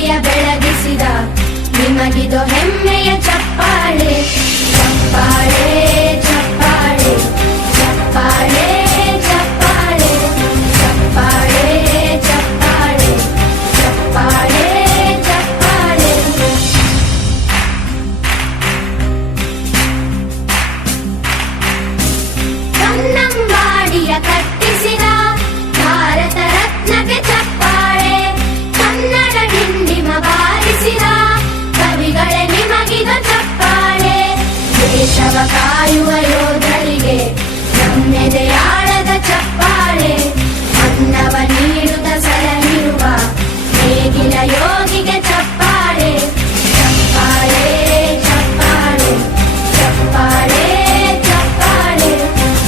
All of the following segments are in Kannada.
ಬೀದಿಯ ಬೆಳಗಿಸಿದ ನಿಮಗಿದು ಹೆಮ್ಮೆಯ ಚಪ್ಪಾಳೆ ಚಪ್ಪಾಳೆ ಚಪ್ಪಾಳೆ ಚಪ್ಪಾಳೆ ಚಪ್ಪಾಳೆ ಚಪ್ಪಾಳೆ ಚಪ್ಪಾಳೆ ಚಪ್ಪಾಳೆ ಚಪ್ಪಾಳೆ. ಕನ್ನಂಬಾಡಿಯ ಕಟ್ಟಿಸಿದ ಭಾರತ ರತ್ನಕ್ಕೆ ಚಪ್ಪಾಳೆ ಕನ್ನಡ ಡಿಂಡಿಮ ಬಾರಿಸಿದ ಕವಿಗಳೇ ನಿಮಗಿದು ಚಪ್ಪಾಳೆ. ದೇಶವ ಕಾಯುವ ಯೋಧರಿಗೆ ನಮ್ಮೆದೆಯಾಳದ ಚಪ್ಪಾಳೆ ಅನ್ನವ ನೀಡುತ್ತ ಸಲಹಿರುವ ನೇಗಿಲ ಯೋಗಿಗೆ ಚಪ್ಪಾಳೆ ಚಪ್ಪಾಳೆ ಚಪ್ಪಾಳೆ ಚಪ್ಪಾಳೆ ಚಪ್ಪಾಳೆ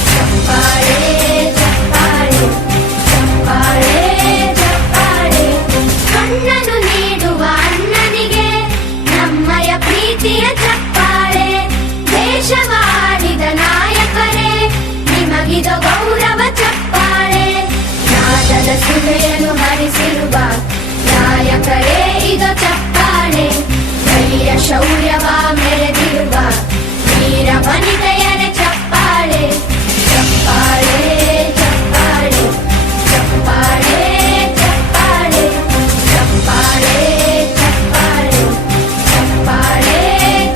ಚಪ್ಪಾಳೆ ಚಪ್ಪಾಳೆ ಚಪ್ಪಾಳೆ ಚಪ್ಪಾಳೆ. ಕಣ್ಣನು ನೀಡುವ ಅಣ್ಣನಿಗೆ ನಮ್ಮಯ ಪ್ರೀತಿಯ ಚಪ್ಪಾಳೆ ದೇಶವಾಡಿದ ನಾಯಕರೇ ನಿಮಗಿದು ಗೌರವ ಚಪ್ಪಾಳೆ. ನಾದದ ಸುಳೆಯನ್ನು ಹರಿಸಿರುವ ನಾಯಕರೇ ಇದು ಚಪ್ಪಾಳೆ ಧೈರ್ಯ ಶೌರ್ಯವ ಮೆರೆದಿರುವ ವೀರ ವನಿತೆಯರೇ ಚಪ್ಪಾಳೆ ಚಪ್ಪಾಳೆ ಚಪ್ಪಾಳೆ ಚಪ್ಪಾಳೆ ಚಪ್ಪಾಳೆ ಚಪ್ಪಾಳೆ ಚಪ್ಪಾಳೆ ಚಪ್ಪಾಳೆ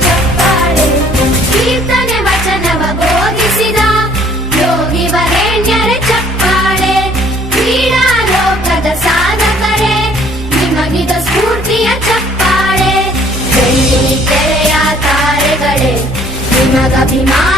ಚಪ್ಪಾಳೆ. ಕೀರ್ತನೆ ವಚನವ ಬೋಧಿಸಿದ ಯೋಗಿ ವರೇಣ್ಯರೇ ಚಪ್ಪಾಳೆ ಕ್ರೀಡಾ ಲೋಕದ ಸಾಧಕರೇ ನಿಮಗಿದ ಸ್ಫೂರ್ತಿಯ ಚಪ್ಪಾಳೆ. ಬೆಳ್ಳಿ ತೆರೆಯ ತಾರೆಗಳೇ ನಿಮಗಭಿಮಾನ